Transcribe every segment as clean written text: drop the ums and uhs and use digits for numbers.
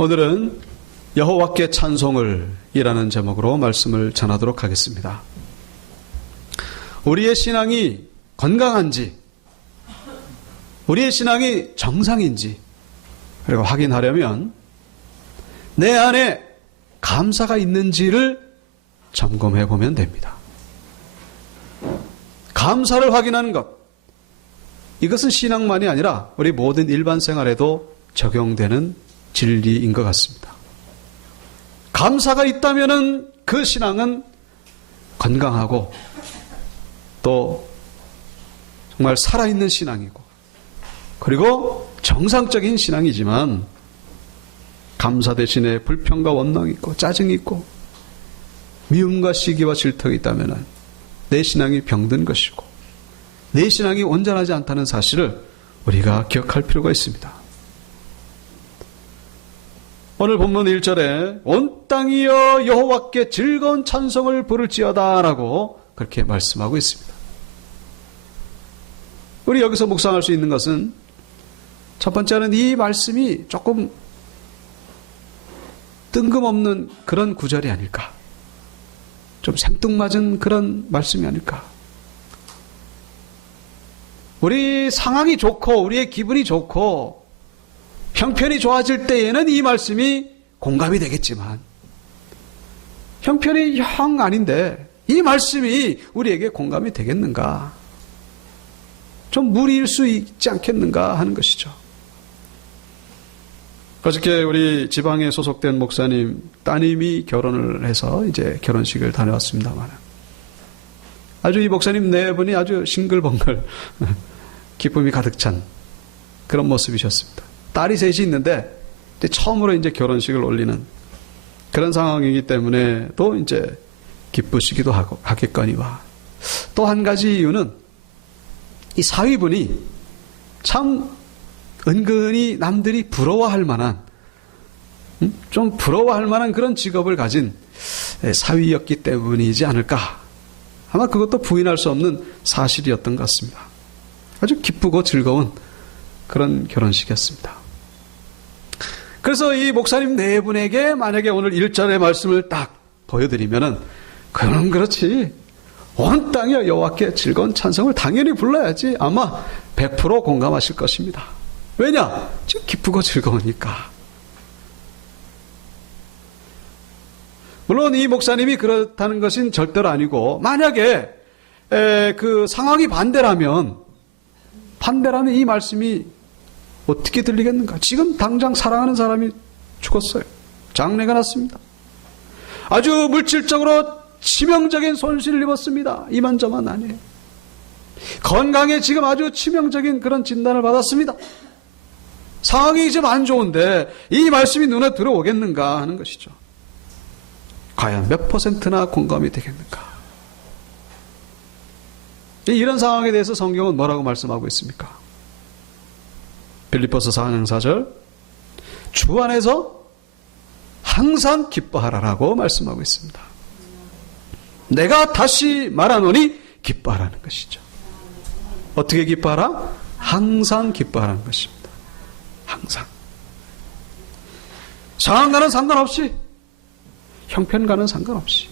오늘은 여호와께 찬송을 이라는 제목으로 말씀을 전하도록 하겠습니다. 우리의 신앙이 건강한지, 우리의 신앙이 정상인지 그리고 확인하려면 내 안에 감사가 있는지를 점검해 보면 됩니다. 감사를 확인하는 것, 이것은 신앙만이 아니라 우리 모든 일반 생활에도 적용되는 진리인 것 같습니다. 감사가 있다면 그 신앙은 건강하고 또 정말 살아있는 신앙이고, 그리고 정상적인 신앙이지만 감사 대신에 불평과 원망이 있고 짜증이 있고 미움과 시기와 질투가 있다면 내 신앙이 병든 것이고 내 신앙이 온전하지 않다는 사실을 우리가 기억할 필요가 있습니다. 오늘 본문 1절에 온 땅이여 여호와께 즐거운 찬송을 부를지어다 라고 그렇게 말씀하고 있습니다. 우리 여기서 묵상할 수 있는 것은 첫 번째는 이 말씀이 조금 뜬금없는 그런 구절이 아닐까, 좀 생뚱맞은 그런 말씀이 아닐까. 우리 상황이 좋고 우리의 기분이 좋고 형편이 좋아질 때에는 이 말씀이 공감이 되겠지만 형편이 영 아닌데 이 말씀이 우리에게 공감이 되겠는가, 좀 무리일 수 있지 않겠는가 하는 것이죠. 어저께 우리 지방에 소속된 목사님 따님이 결혼을 해서 이제 결혼식을 다녀왔습니다만 아주 이 목사님 네 분이 아주 싱글벙글 기쁨이 가득 찬 그런 모습이셨습니다. 딸이 셋이 있는데 처음으로 이제 결혼식을 올리는 그런 상황이기 때문에 또 이제 기쁘시기도 하겠거니와, 또 한 가지 이유는 이 사위분이 참 은근히 남들이 부러워할 만한, 좀 부러워할 만한 그런 직업을 가진 사위였기 때문이지 않을까. 아마 그것도 부인할 수 없는 사실이었던 것 같습니다. 아주 기쁘고 즐거운 그런 결혼식이었습니다. 그래서 이 목사님 네 분에게 만약에 오늘 1절의 말씀을 딱 보여드리면은, 그럼 그렇지, 온 땅이여 여호와께 즐거운 찬송을 당연히 불러야지, 아마 100% 공감하실 것입니다. 왜냐? 지금 기쁘고 즐거우니까. 물론 이 목사님이 그렇다는 것은 절대로 아니고, 만약에 그 상황이 반대라면 이 말씀이 어떻게 들리겠는가? 지금 당장 사랑하는 사람이 죽었어요. 장례가 났습니다. 아주 물질적으로 치명적인 손실을 입었습니다. 이만저만 아니에요. 건강에 지금 아주 치명적인 그런 진단을 받았습니다. 상황이 좀 안 좋은데 이 말씀이 눈에 들어오겠는가 하는 것이죠. 과연 몇 %나 공감이 되겠는가? 이런 상황에 대해서 성경은 뭐라고 말씀하고 있습니까? 빌립보서 4장 4절, 주 안에서 항상 기뻐하라라고 말씀하고 있습니다. 내가 다시 말하노니 기뻐하라는 것이죠. 어떻게 기뻐하라? 항상 기뻐하라는 것입니다. 항상. 상황과는 상관없이, 형편과는 상관없이,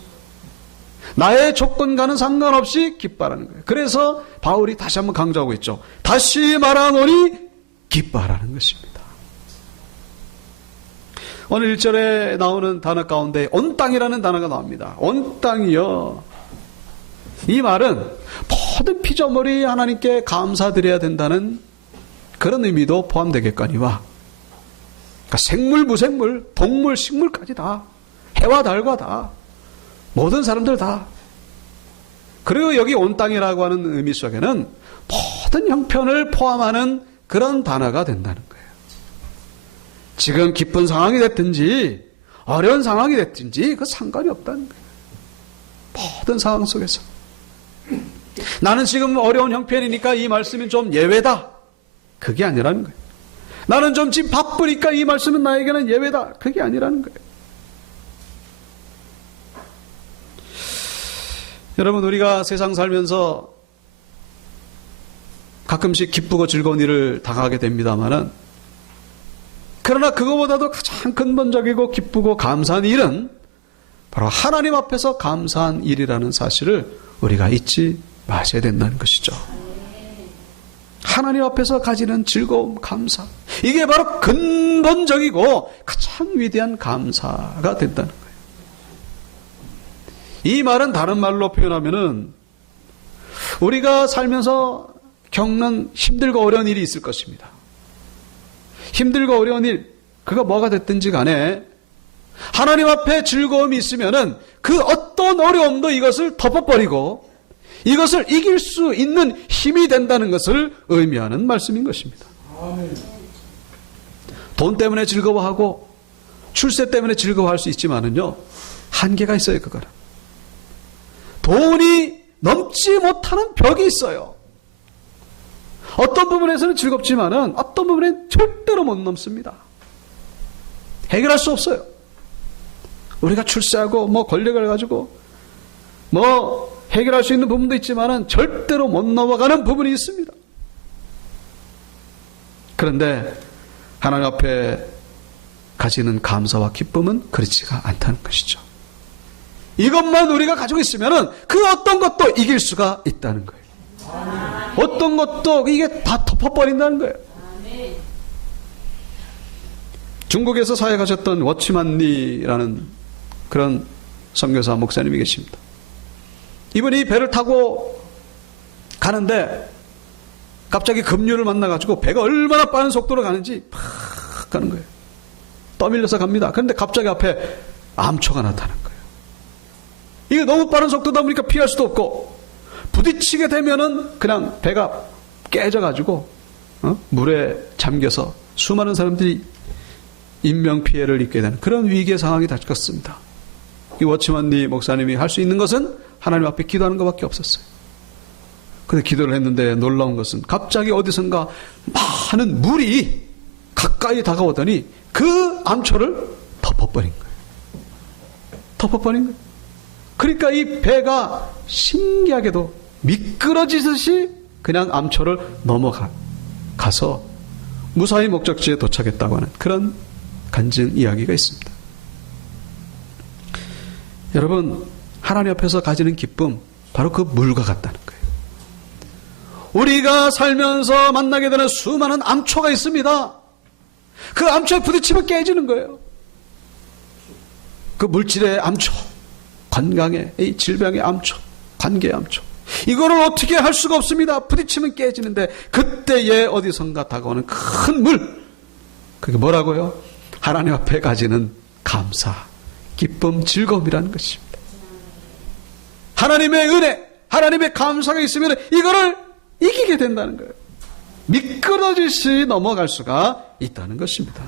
나의 조건과는 상관없이 기뻐하라는 거예요. 그래서 바울이 다시 한번 강조하고 있죠. 다시 말하노니 기뻐하라는 것입니다. 오늘 1절에 나오는 단어 가운데 온 땅이라는 단어가 나옵니다. 온 땅이요. 이 말은 모든 피조물이 하나님께 감사드려야 된다는 그런 의미도 포함되겠거니와, 그러니까 생물, 무생물, 동물, 식물까지 다, 해와 달과 다, 모든 사람들 다. 그리고 여기 온 땅이라고 하는 의미 속에는 모든 형편을 포함하는 그런 단어가 된다는 거예요. 지금 기쁜 상황이 됐든지 어려운 상황이 됐든지 그 상관이 없다는 거예요. 모든 상황 속에서. 나는 지금 어려운 형편이니까 이 말씀이 좀 예외다, 그게 아니라는 거예요. 나는 좀 지금 바쁘니까 이 말씀은 나에게는 예외다, 그게 아니라는 거예요. 여러분, 우리가 세상 살면서 가끔씩 기쁘고 즐거운 일을 당하게 됩니다마는 그러나 그거보다도 가장 근본적이고 기쁘고 감사한 일은 바로 하나님 앞에서 감사한 일이라는 사실을 우리가 잊지 마셔야 된다는 것이죠. 하나님 앞에서 가지는 즐거움, 감사. 이게 바로 근본적이고 가장 위대한 감사가 된다는 거예요. 이 말은 다른 말로 표현하면은 우리가 살면서 겪는 힘들고 어려운 일이 있을 것입니다. 힘들고 어려운 일, 그가 뭐가 됐든지 간에 하나님 앞에 즐거움이 있으면은 그 어떤 어려움도 이것을 덮어버리고 이것을 이길 수 있는 힘이 된다는 것을 의미하는 말씀인 것입니다. 돈 때문에 즐거워하고 출세 때문에 즐거워할 수 있지만은요, 한계가 있어요. 그거는 돈이 넘지 못하는 벽이 있어요. 어떤 부분에서는 즐겁지만은 어떤 부분엔 절대로 못 넘습니다. 해결할 수 없어요. 우리가 출세하고 뭐 권력을 가지고 뭐 해결할 수 있는 부분도 있지만은 절대로 못 넘어가는 부분이 있습니다. 그런데 하나님 앞에 가지는 감사와 기쁨은 그렇지가 않다는 것이죠. 이것만 우리가 가지고 있으면은 그 어떤 것도 이길 수가 있다는 거예요. 어떤 것도 이게 다 덮어버린다는 거예요. 중국에서 사역하셨던 워치만리라는 그런 선교사 목사님이 계십니다. 이분이 배를 타고 가는데 갑자기 급류를 만나가지고 배가 얼마나 빠른 속도로 가는지 팍 가는 거예요. 떠밀려서 갑니다. 그런데 갑자기 앞에 암초가 나타난 거예요. 이게 너무 빠른 속도다 보니까 피할 수도 없고 부딪히게 되면은 그냥 배가 깨져가지고 물에 잠겨서 수많은 사람들이 인명피해를 입게 되는 그런 위기의 상황이 닥쳤습니다. 이 워치만리 목사님이 할 수 있는 것은 하나님 앞에 기도하는 것밖에 없었어요. 근데 기도를 했는데 놀라운 것은 갑자기 어디선가 많은 물이 가까이 다가오더니 그 암초를 덮어버린 거예요. 덮어버린 거예요. 그러니까 이 배가 신기하게도 미끄러지듯이 그냥 암초를 넘어가서 무사히 목적지에 도착했다고 하는 그런 간증 이야기가 있습니다. 여러분, 하나님 앞에서 가지는 기쁨, 바로 그 물과 같다는 거예요. 우리가 살면서 만나게 되는 수많은 암초가 있습니다. 그 암초에 부딪히면 깨지는 거예요. 그 물질의 암초, 건강의, 이 질병의 암초, 관계의 암초. 이거를 어떻게 할 수가 없습니다. 부딪히면 깨지는데 그때에 어디선가 다가오는 큰 물. 그게 뭐라고요? 하나님 앞에 가지는 감사, 기쁨, 즐거움이라는 것입니다. 하나님의 은혜, 하나님의 감사가 있으면 이거를 이기게 된다는 거예요. 미끄러지듯이 넘어갈 수가 있다는 것입니다.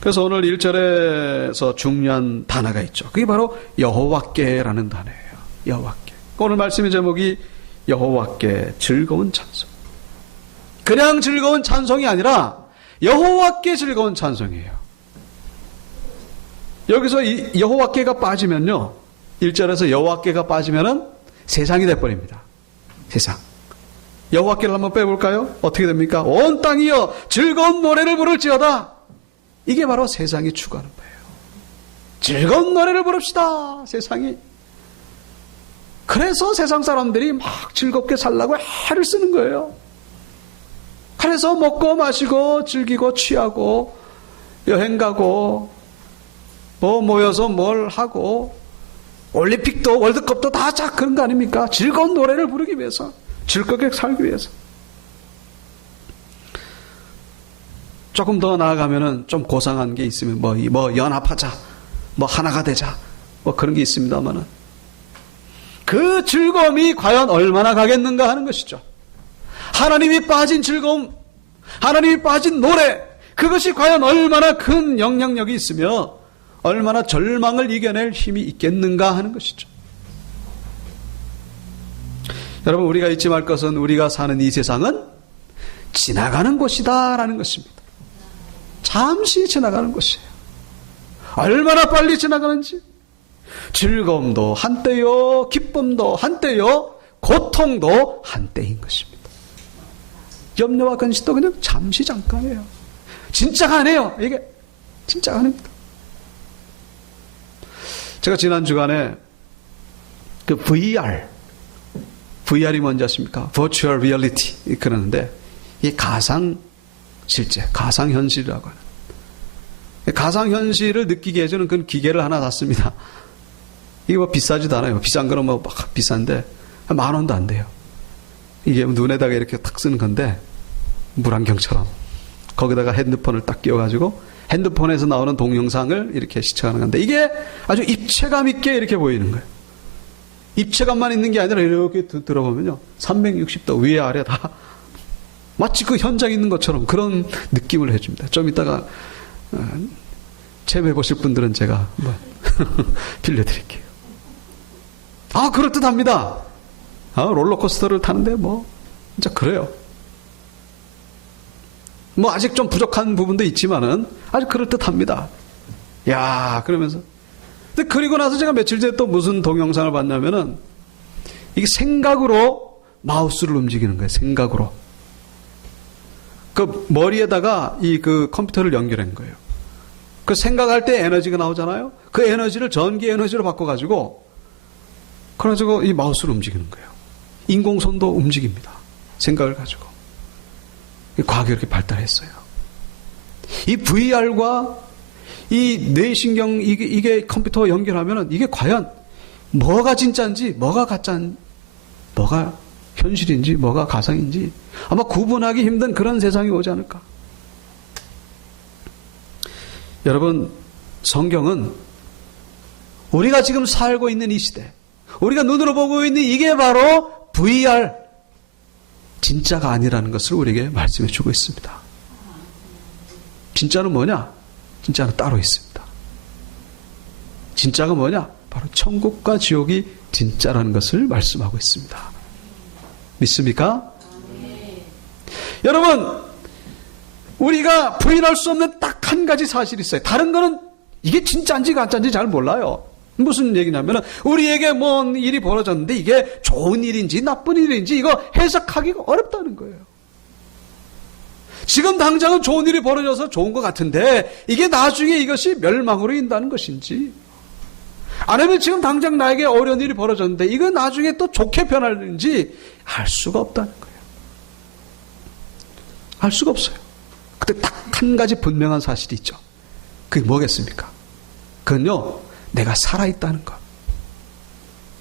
그래서 오늘 1절에서 중요한 단어가 있죠. 그게 바로 여호와께라는 단어예요. 여호와께. 오늘 말씀의 제목이 여호와께 즐거운 찬송. 그냥 즐거운 찬송이 아니라 여호와께 즐거운 찬송이에요. 여기서 이 여호와께가 빠지면요, 1절에서 여호와께가 빠지면은 세상이 돼버립니다. 세상. 여호와께를 한번 빼볼까요? 어떻게 됩니까? 온 땅이여 즐거운 노래를 부를지어다. 이게 바로 세상이 추구하는 거예요. 즐거운 노래를 부릅시다. 세상이. 그래서 세상 사람들이 막 즐겁게 살라고 애를 쓰는 거예요. 그래서 먹고 마시고 즐기고 취하고 여행 가고 뭐 모여서 뭘 하고 올림픽도 월드컵도 다 그런 거 아닙니까? 즐거운 노래를 부르기 위해서, 즐겁게 살기 위해서. 조금 더 나아가면은 좀 고상한 게 있으면 뭐 연합하자, 뭐 하나가 되자, 뭐 그런 게 있습니다만은 그 즐거움이 과연 얼마나 가겠는가 하는 것이죠. 하나님이 빠진 즐거움, 하나님이 빠진 노래, 그것이 과연 얼마나 큰 영향력이 있으며 얼마나 절망을 이겨낼 힘이 있겠는가 하는 것이죠. 여러분, 우리가 잊지 말 것은 우리가 사는 이 세상은 지나가는 곳이다라는 것입니다. 잠시 지나가는 곳이에요. 얼마나 빨리 지나가는지. 즐거움도 한때요, 기쁨도 한때요, 고통도 한때인 것입니다. 염려와 근심도 그냥 잠시 잠깐이에요. 진짜가 아니에요. 이게 진짜가 아닙니다. 제가 지난 주간에 그 VR이 뭔지 아십니까? Virtual Reality 그러는데 이게 가상 실제, 가상 현실이라고 하는, 가상 현실을 느끼게 해주는 그런 기계를 하나 샀습니다. 이게 뭐 비싸지도 않아요. 비싼 거는 뭐 막 비싼데 한 10,000원도 안 돼요. 이게 눈에다가 이렇게 탁 쓰는 건데 물안경처럼 거기다가 핸드폰을 딱 끼워가지고 핸드폰에서 나오는 동영상을 이렇게 시청하는 건데 이게 아주 입체감 있게 이렇게 보이는 거예요. 입체감만 있는 게 아니라 이렇게 들어보면요 360도 위에 아래 다 마치 그 현장에 있는 것처럼 그런 느낌을 해줍니다. 좀 이따가 체험해 보실 분들은 제가 빌려드릴게요. 아, 그럴듯합니다. 롤러코스터를 타는데 진짜 그래요. 아직 좀 부족한 부분도 있지만은 아주 그럴듯합니다. 야, 그러면서. 근데 그리고 나서 제가 며칠 전에 또 무슨 동영상을 봤냐면은 이게 생각으로 마우스를 움직이는 거예요. 생각으로. 그 머리에다가 그 컴퓨터를 연결한 거예요. 그 생각할 때 에너지가 나오잖아요. 그 에너지를 전기 에너지로 바꿔가지고 그래가지고 이 마우스를 움직이는 거예요. 인공손도 움직입니다. 생각을 가지고. 과학이 이렇게 발달했어요. 이 VR과 이 뇌신경 이게 컴퓨터와 연결하면은 이게 과연 뭐가 진짜인지 뭐가 가짜인지 뭐가 현실인지 뭐가 가상인지 아마 구분하기 힘든 그런 세상이 오지 않을까. 여러분, 성경은 우리가 지금 살고 있는 이 시대, 우리가 눈으로 보고 있는 이게 바로 VR, 진짜가 아니라는 것을 우리에게 말씀해 주고 있습니다. 진짜는 뭐냐? 진짜는 따로 있습니다. 진짜가 뭐냐? 바로 천국과 지옥이 진짜라는 것을 말씀하고 있습니다. 믿습니까? 여러분, 우리가 부인할 수 없는 딱 한 가지 사실이 있어요. 다른 거는 이게 진짜인지 가짜인지 잘 몰라요. 무슨 얘기냐면 우리에게 뭔 일이 벌어졌는데 이게 좋은 일인지 나쁜 일인지 이거 해석하기가 어렵다는 거예요. 지금 당장은 좋은 일이 벌어져서 좋은 것 같은데 이게 나중에 이것이 멸망으로 인다는 것인지, 아니면 지금 당장 나에게 어려운 일이 벌어졌는데 이거 나중에 또 좋게 변하는지 알 수가 없다는 거예요. 알 수가 없어요. 근데 딱 한 가지 분명한 사실이 있죠. 그게 뭐겠습니까? 그건요, 내가 살아있다는 것.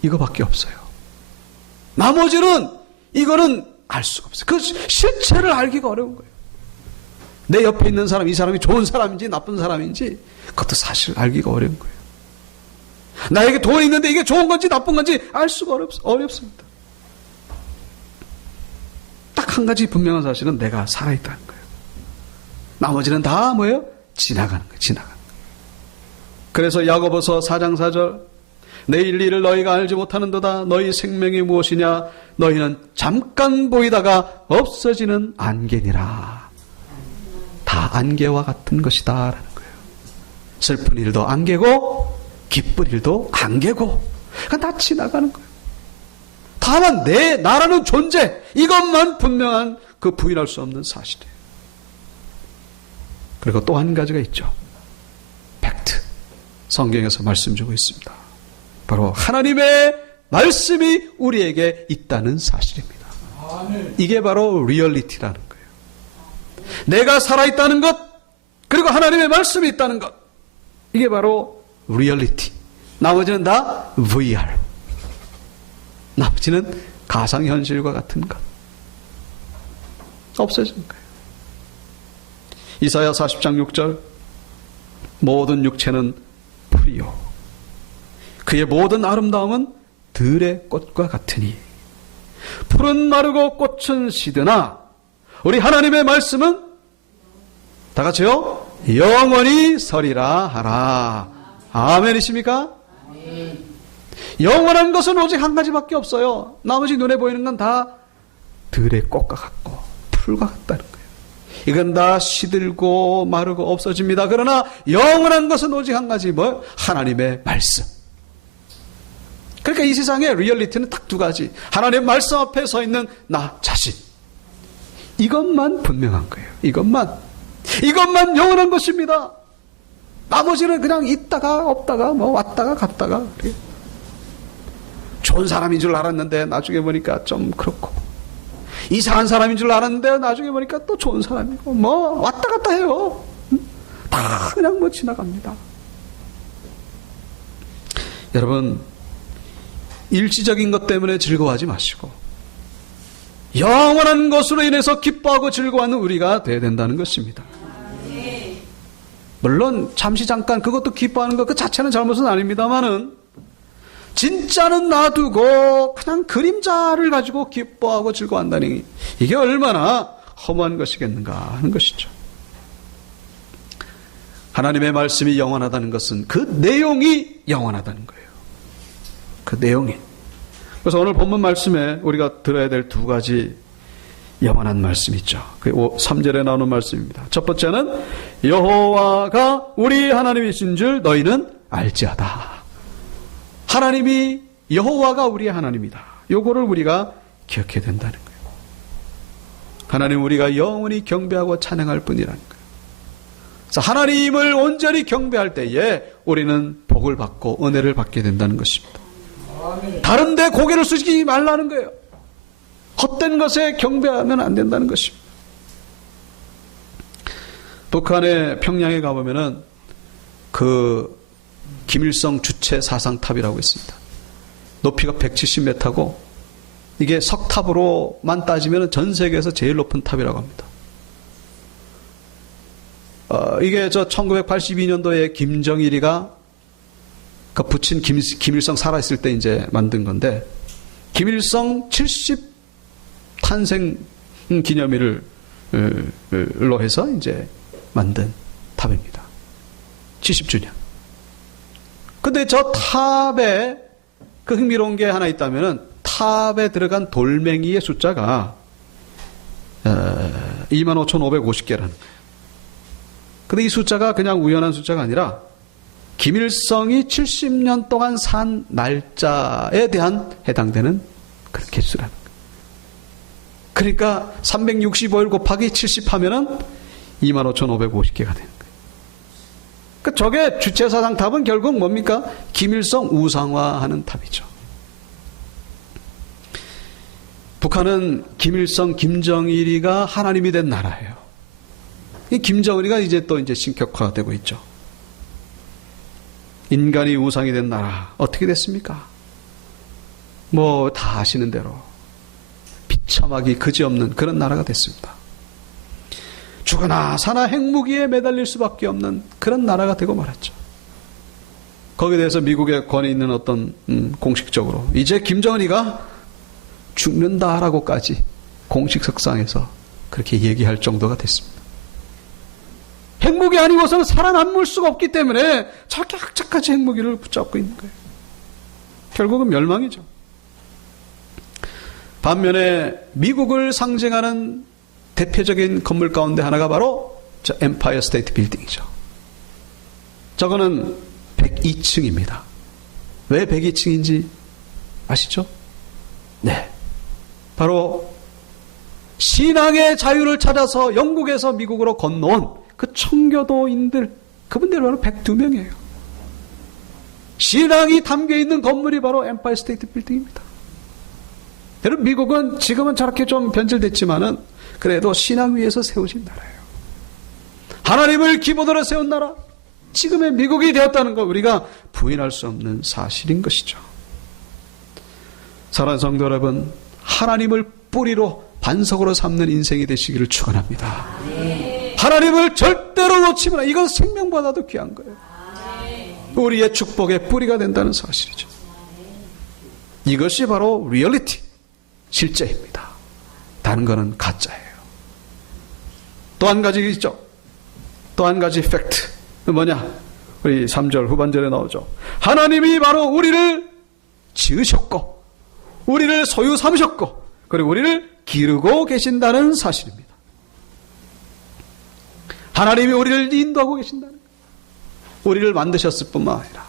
이거밖에 없어요. 나머지는 이거는 알 수가 없어요. 그 실체를 알기가 어려운 거예요. 내 옆에 있는 사람, 이 사람이 좋은 사람인지 나쁜 사람인지 그것도 사실 알기가 어려운 거예요. 나에게 돈이 있는데 이게 좋은 건지 나쁜 건지 알 수가 어렵습니다. 딱 한 가지 분명한 사실은 내가 살아있다는 거예요. 나머지는 다 뭐예요? 지나가는 거예요. 지나가는 거예요. 그래서 야고보서 4장 4절, 내일 일을 너희가 알지 못하는도다. 너희 생명이 무엇이냐? 너희는 잠깐 보이다가 없어지는 안개니라. 다 안개와 같은 것이다 라는 거예요. 슬픈 일도 안개고 기쁜 일도 안개고 그건 다 지나가는 거예요. 다만 나라는 존재, 이것만 분명한 그 부인할 수 없는 사실이에요. 그리고 또 한 가지가 있죠. 팩트. 성경에서 말씀 주고 있습니다. 바로 하나님의 말씀이 우리에게 있다는 사실입니다. 이게 바로 리얼리티라는 거예요. 내가 살아있다는 것, 그리고 하나님의 말씀이 있다는 것, 이게 바로 리얼리티. 나머지는 다 VR. 나머지는 가상현실과 같은 것. 없어지는 거예요. 이사야 40장 6절, 모든 육체는 풀이요 그의 모든 아름다움은 들의 꽃과 같으니 풀은 마르고 꽃은 시드나 우리 하나님의 말씀은 다 같이요 영원히 서리라 하라. 아멘이십니까? 아멘. 영원한 것은 오직 한 가지밖에 없어요. 나머지 눈에 보이는 건 다 들의 꽃과 같고 풀과 같다는 거예요. 이건 다 시들고 마르고 없어집니다. 그러나 영원한 것은 오직 한 가지, 하나님의 말씀. 그러니까 이 세상의 리얼리티는 딱 두 가지. 하나님의 말씀 앞에 서 있는 나 자신. 이것만 분명한 거예요. 이것만. 이것만 영원한 것입니다. 나머지는 그냥 있다가 없다가 뭐 왔다가 갔다가. 좋은 사람인 줄 알았는데 나중에 보니까 좀 그렇고, 이상한 사람인 줄 알았는데 나중에 보니까 또 좋은 사람이고, 뭐 왔다 갔다 해요. 다 그냥 뭐 지나갑니다. 여러분, 일시적인 것 때문에 즐거워하지 마시고 영원한 것으로 인해서 기뻐하고 즐거워하는 우리가 되어야 된다는 것입니다. 물론 잠시 잠깐 그것도 기뻐하는 것 그 자체는 잘못은 아닙니다만은, 진짜는 놔두고 그냥 그림자를 가지고 기뻐하고 즐거워한다니, 이게 얼마나 허무한 것이겠는가 하는 것이죠. 하나님의 말씀이 영원하다는 것은 그 내용이 영원하다는 거예요. 그 내용이. 그래서 오늘 본문 말씀에 우리가 들어야 될 두 가지 영원한 말씀이 있죠. 그 3절에 나오는 말씀입니다. 첫 번째는 여호와가 우리 하나님이신 줄 너희는 알지어다. 하나님이, 여호와가 우리의 하나님이다. 요거를 우리가 기억해야 된다는 거예요. 하나님 우리가 영원히 경배하고 찬양할 뿐이라는 거예요. 그래서 하나님을 온전히 경배할 때에 우리는 복을 받고 은혜를 받게 된다는 것입니다. 다른 데 고개를 숙이지 말라는 거예요. 헛된 것에 경배하면 안 된다는 것입니다. 북한의 평양에 가보면은 그 김일성 주체 사상탑이라고 있습니다. 높이가 170m고 이게 석탑으로만 따지면 전 세계에서 제일 높은 탑이라고 합니다. 이게 1982년도에 김정일이가 그 부친 김일성 살아있을 때 이제 만든 건데, 김일성 70 탄생 기념일로 해서 이제 만든 탑입니다. 70주년. 근데 저 탑에 그 흥미로운 게 하나 있다면은, 탑에 들어간 돌멩이의 숫자가 25,550개라는 거예요. 근데 이 숫자가 그냥 우연한 숫자가 아니라 김일성이 70년 동안 산 날짜에 대한 해당되는 그런 개수라는 거예요. 그러니까 365일 곱하기 70 하면은 25,550개가 되는 거예요. 그 저게 주체사상 탑은 결국 뭡니까? 김일성 우상화하는 탑이죠. 북한은 김일성, 김정일이가 하나님이 된 나라예요. 이 김정일이가 이제 또 신격화되고 있죠. 인간이 우상이 된 나라 어떻게 됐습니까? 뭐 다 아시는 대로 비참하기 그지없는 그런 나라가 됐습니다. 죽으나 사나 핵무기에 매달릴 수밖에 없는 그런 나라가 되고 말았죠. 거기에 대해서 미국의 권위 있는 어떤 공식적으로 이제 김정은이가 죽는다라고까지 공식 석상에서 그렇게 얘기할 정도가 됐습니다. 핵무기 아니고서는 살아남을 수가 없기 때문에 저렇게 악착같이 핵무기를 붙잡고 있는 거예요. 결국은 멸망이죠. 반면에 미국을 상징하는 대표적인 건물 가운데 하나가 바로 저 엠파이어 스테이트 빌딩이죠. 저거는 102층입니다. 왜 102층인지 아시죠? 네. 바로 신앙의 자유를 찾아서 영국에서 미국으로 건너온 그 청교도인들, 그분들 바로 102명이에요. 신앙이 담겨있는 건물이 바로 엠파이어 스테이트 빌딩입니다. 여러분, 미국은 지금은 저렇게 좀 변질됐지만은 그래도 신앙 위에서 세우신 나라예요. 하나님을 기본으로 세운 나라, 지금의 미국이 되었다는 거 우리가 부인할 수 없는 사실인 것이죠. 사랑하는 성도 여러분, 하나님을 뿌리로 반석으로 삼는 인생이 되시기를 축원합니다. 하나님을 절대로 놓지 마라. 이건 생명보다도 귀한 거예요. 우리의 축복의 뿌리가 된다는 사실이죠. 이것이 바로 리얼리티, 실제입니다. 다른 거는 가짜예요. 또 한 가지 있죠. 또 한 가지 팩트. 뭐냐? 우리 3절 후반절에 나오죠. 하나님이 바로 우리를 지으셨고 우리를 소유 삼으셨고 그리고 우리를 기르고 계신다는 사실입니다. 하나님이 우리를 인도하고 계신다는 거예요. 우리를 만드셨을 뿐만 아니라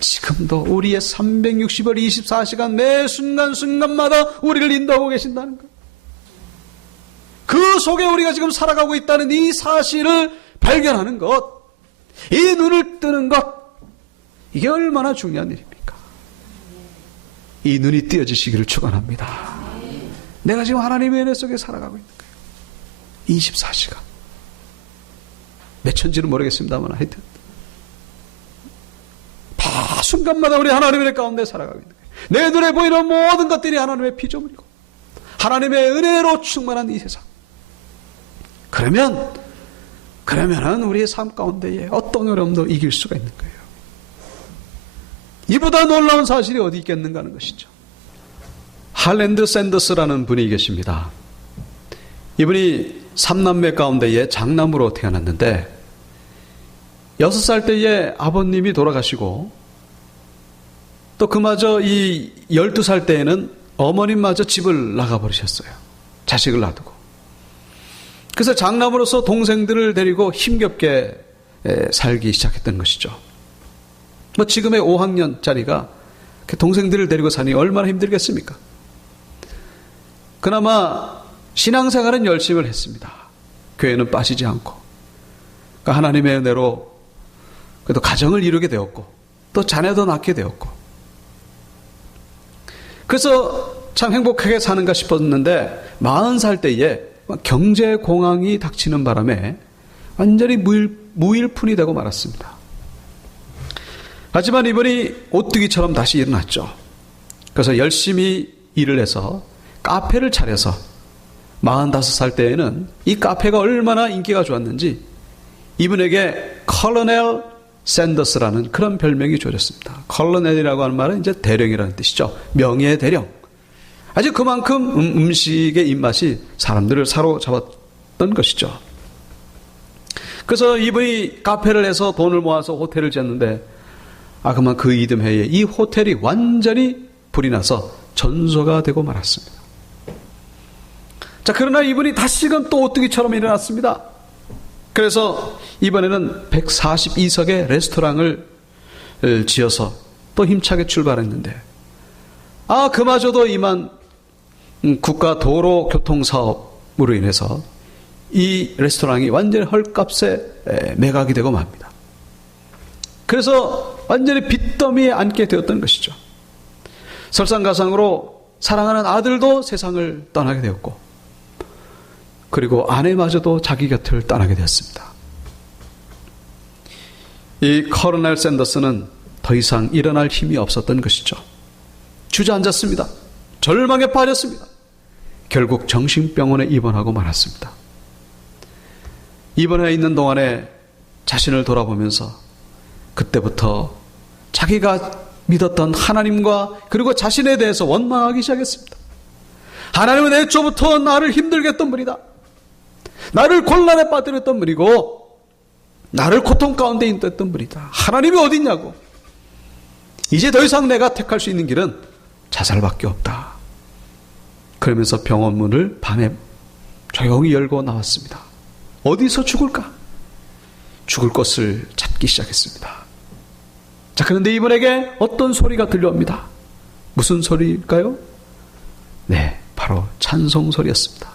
지금도 우리의 360일 24시간 매 순간순간마다 우리를 인도하고 계신다는 거예요. 그 그 속에 우리가 지금 살아가고 있다는 이 사실을 발견하는 것, 이 눈을 뜨는 것, 이게 얼마나 중요한 일입니까? 이 눈이 띄어지시기를 축원합니다. 내가 지금 하나님의 은혜 속에 살아가고 있는 거예요. 24시간. 몇 천지는 모르겠습니다만 하여튼 다 순간마다 우리 하나님의 은혜 가운데 살아가고 있는 거예요. 내 눈에 보이는 모든 것들이 하나님의 피조물이고 하나님의 은혜로 충만한 이 세상. 그러면은 우리의 삶 가운데에 어떤 어려움도 이길 수가 있는 거예요. 이보다 놀라운 사실이 어디 있겠는가 하는 것이죠. 할랜드 샌더스라는 분이 계십니다. 이분이 3남매 가운데에 장남으로 태어났는데 6살 때에 아버님이 돌아가시고 또 그마저 이 12살 때에는 어머님마저 집을 나가버리셨어요. 자식을 놔두고. 그래서 장남으로서 동생들을 데리고 힘겹게 살기 시작했던 것이죠. 뭐 지금의 5학년짜리가 동생들을 데리고 사니 얼마나 힘들겠습니까? 그나마 신앙생활은 열심히 했습니다. 교회는 빠지지 않고. 그러니까 하나님의 은혜로 그래도 가정을 이루게 되었고 또 자녀도 낳게 되었고 그래서 참 행복하게 사는가 싶었는데 40살 때에 경제공황이 닥치는 바람에 완전히 무일푼이 되고 말았습니다. 하지만 이분이 오뚜기처럼 다시 일어났죠. 그래서 열심히 일을 해서 카페를 차려서 45살 때에는 이 카페가 얼마나 인기가 좋았는지 이분에게 컬러넬 샌더스라는 그런 별명이 주어졌습니다. 컬러넬이라고 하는 말은 이제 대령이라는 뜻이죠. 명예의 대령. 아주 그만큼 음식의 입맛이 사람들을 사로잡았던 것이죠. 그래서 이분이 카페를 해서 돈을 모아서 호텔을 지었는데 그만 그 이듬해에 이 호텔이 완전히 불이 나서 전소가 되고 말았습니다. 자, 그러나 이분이 다시금 또 오뚜기처럼 일어났습니다. 그래서 이번에는 142석의 레스토랑을 지어서 또 힘차게 출발했는데 그마저도 이만 국가 도로교통사업으로 인해서 이 레스토랑이 완전히 헐값에 매각이 되고 맙니다. 그래서 완전히 빚더미에 앉게 되었던 것이죠. 설상가상으로 사랑하는 아들도 세상을 떠나게 되었고 그리고 아내마저도 자기 곁을 떠나게 되었습니다. 이 컬러넬 샌더스는 더 이상 일어날 힘이 없었던 것이죠. 주저앉았습니다. 절망에 빠졌습니다. 결국 정신병원에 입원하고 말았습니다. 입원해 있는 동안에 자신을 돌아보면서 그때부터 자기가 믿었던 하나님과 그리고 자신에 대해서 원망하기 시작했습니다. 하나님은 애초부터 나를 힘들게 했던 분이다. 나를 곤란에 빠뜨렸던 분이고 나를 고통 가운데 인도했던 분이다. 하나님이 어디 있냐고. 이제 더 이상 내가 택할 수 있는 길은 자살밖에 없다. 그러면서 병원 문을 밤에 조용히 열고 나왔습니다. 어디서 죽을까? 죽을 것을 찾기 시작했습니다. 자, 그런데 이분에게 어떤 소리가 들려옵니다. 무슨 소리일까요? 네, 바로 찬송 소리였습니다.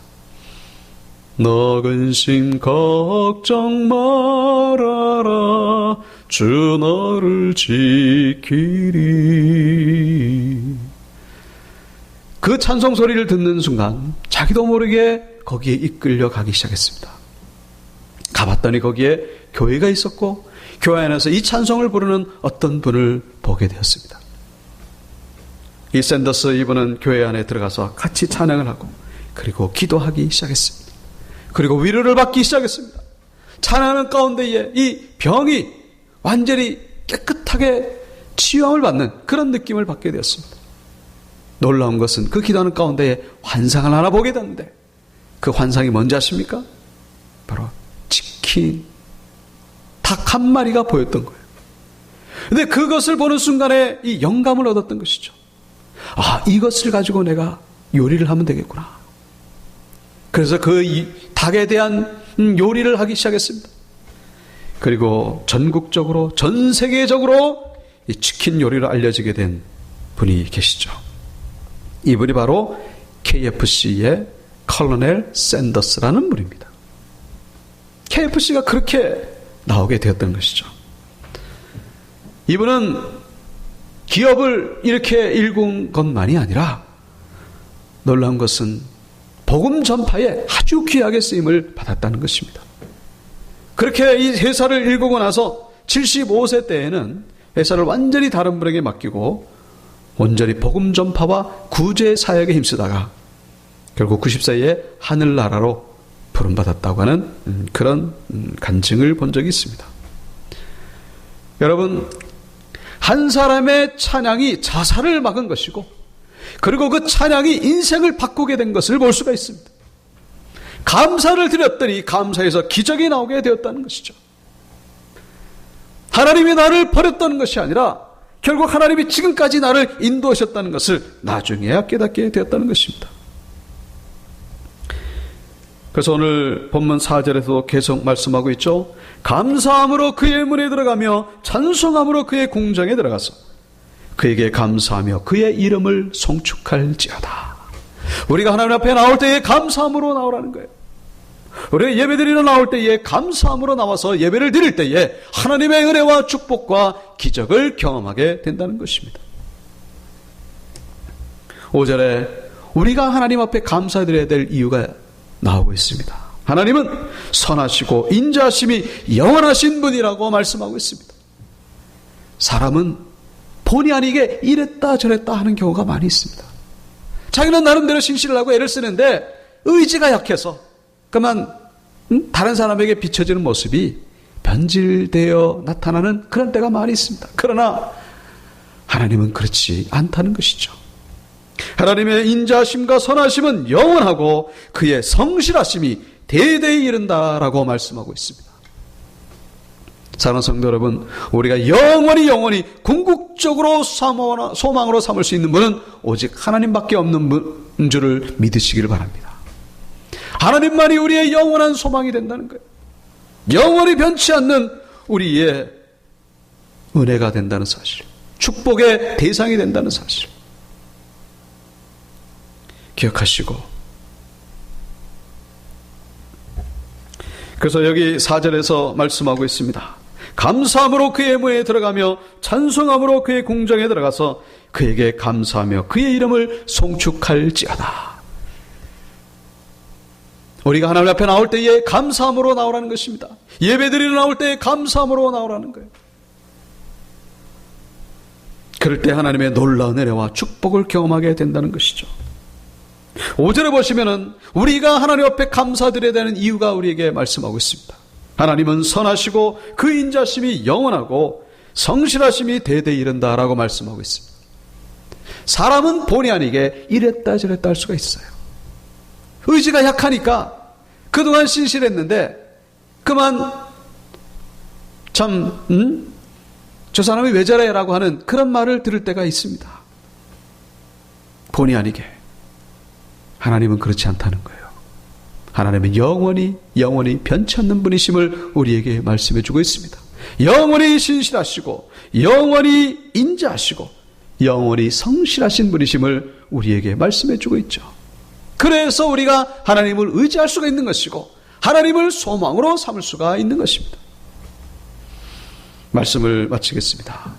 너 근심 걱정 말아라 주 너를 지키리. 그 찬송 소리를 듣는 순간 자기도 모르게 거기에 이끌려 가기 시작했습니다. 가봤더니 거기에 교회가 있었고 교회 안에서 이 찬송을 부르는 어떤 분을 보게 되었습니다. 이 샌더스 이분은 교회 안에 들어가서 같이 찬양을 하고 그리고 기도하기 시작했습니다. 그리고 위로를 받기 시작했습니다. 찬양하는 가운데에 이 병이 완전히 깨끗하게 치유함을 받는 그런 느낌을 받게 되었습니다. 놀라운 것은 그 기도하는 가운데에 환상을 하나 보게 됐는데 그 환상이 뭔지 아십니까? 바로 치킨 닭 한 마리가 보였던 거예요. 근데 그것을 보는 순간에 이 영감을 얻었던 것이죠. 이것을 가지고 내가 요리를 하면 되겠구나. 그래서 그 닭에 대한 요리를 하기 시작했습니다. 그리고 전국적으로 전 세계적으로 이 치킨 요리로 알려지게 된 분이 계시죠. 이분이 바로 KFC의 컬러넬 샌더스라는 분입니다. KFC가 그렇게 나오게 되었던 것이죠. 이분은 기업을 이렇게 일군 것만이 아니라 놀라운 것은 복음 전파에 아주 귀하게 쓰임을 받았다는 것입니다. 그렇게 이 회사를 일구고 나서 75세 때에는 회사를 완전히 다른 분에게 맡기고 온전히 복음 전파와 구제 사역에 힘쓰다가 결국 90세에 하늘나라로 부름받았다고 하는 그런 간증을 본 적이 있습니다. 여러분, 한 사람의 찬양이 자살을 막은 것이고 그리고 그 찬양이 인생을 바꾸게 된 것을 볼 수가 있습니다. 감사를 드렸더니 감사에서 기적이 나오게 되었다는 것이죠. 하나님이 나를 버렸다는 것이 아니라 결국 하나님이 지금까지 나를 인도하셨다는 것을 나중에야 깨닫게 되었다는 것입니다. 그래서 오늘 본문 4절에도 계속 말씀하고 있죠. 감사함으로 그의 문에 들어가며 찬송함으로 그의 궁정에 들어가서 그에게 감사하며 그의 이름을 송축할지어다. 우리가 하나님 앞에 나올 때에 감사함으로 나오라는 거예요. 우리가 예배드리러 나올 때에 감사함으로 나와서 예배를 드릴 때에 하나님의 은혜와 축복과 기적을 경험하게 된다는 것입니다. 5절에 우리가 하나님 앞에 감사드려야 될 이유가 나오고 있습니다. 하나님은 선하시고 인자하심이 영원하신 분이라고 말씀하고 있습니다. 사람은 본의 아니게 이랬다 저랬다 하는 경우가 많이 있습니다. 자기는 나름대로 신실을 하고 애를 쓰는데 의지가 약해서 그만 다른 사람에게 비춰지는 모습이 변질되어 나타나는 그런 때가 많이 있습니다. 그러나 하나님은 그렇지 않다는 것이죠. 하나님의 인자하심과 선하심은 영원하고 그의 성실하심이 대대히 이른다라고 말씀하고 있습니다. 사랑하는 성도 여러분, 우리가 영원히 궁극적으로 소망으로 삼을 수 있는 분은 오직 하나님밖에 없는 분인 줄을 믿으시기를 바랍니다. 하나님만이 우리의 영원한 소망이 된다는 거예요. 영원히 변치 않는 우리의 은혜가 된다는 사실, 축복의 대상이 된다는 사실 기억하시고, 그래서 여기 4절에서 말씀하고 있습니다. 감사함으로 그의 문에 들어가며 찬송함으로 그의 궁정에 들어가서 그에게 감사하며 그의 이름을 송축할지어다. 우리가 하나님 앞에 나올 때에 감사함으로 나오라는 것입니다. 예배드리러 나올 때에 감사함으로 나오라는 거예요. 그럴 때 하나님의 놀라운 은혜와 축복을 경험하게 된다는 것이죠. 5절에 보시면은 우리가 하나님 앞에 감사드려야 되는 이유가 우리에게 말씀하고 있습니다. 하나님은 선하시고 그 인자심이 영원하고 성실하심이 대대히 이른다라고 말씀하고 있습니다. 사람은 본의 아니게 이랬다 저랬다 할 수가 있어요. 의지가 약하니까 그동안 신실했는데 그만 참 저 사람이 왜 저래 라고 하는 그런 말을 들을 때가 있습니다. 본의 아니게. 하나님은 그렇지 않다는 거예요. 하나님은 영원히 변치 않는 분이심을 우리에게 말씀해 주고 있습니다. 영원히 신실하시고 영원히 인자하시고 영원히 성실하신 분이심을 우리에게 말씀해 주고 있죠. 그래서 우리가 하나님을 의지할 수가 있는 것이고 하나님을 소망으로 삼을 수가 있는 것입니다. 말씀을 마치겠습니다.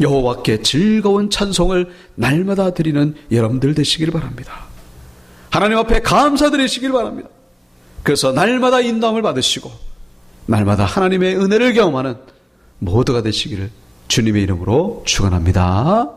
여호와께 즐거운 찬송을 날마다 드리는 여러분들 되시길 바랍니다. 하나님 앞에 감사드리시길 바랍니다. 그래서 날마다 인도함을 받으시고 날마다 하나님의 은혜를 경험하는 모두가 되시기를 주님의 이름으로 축원합니다.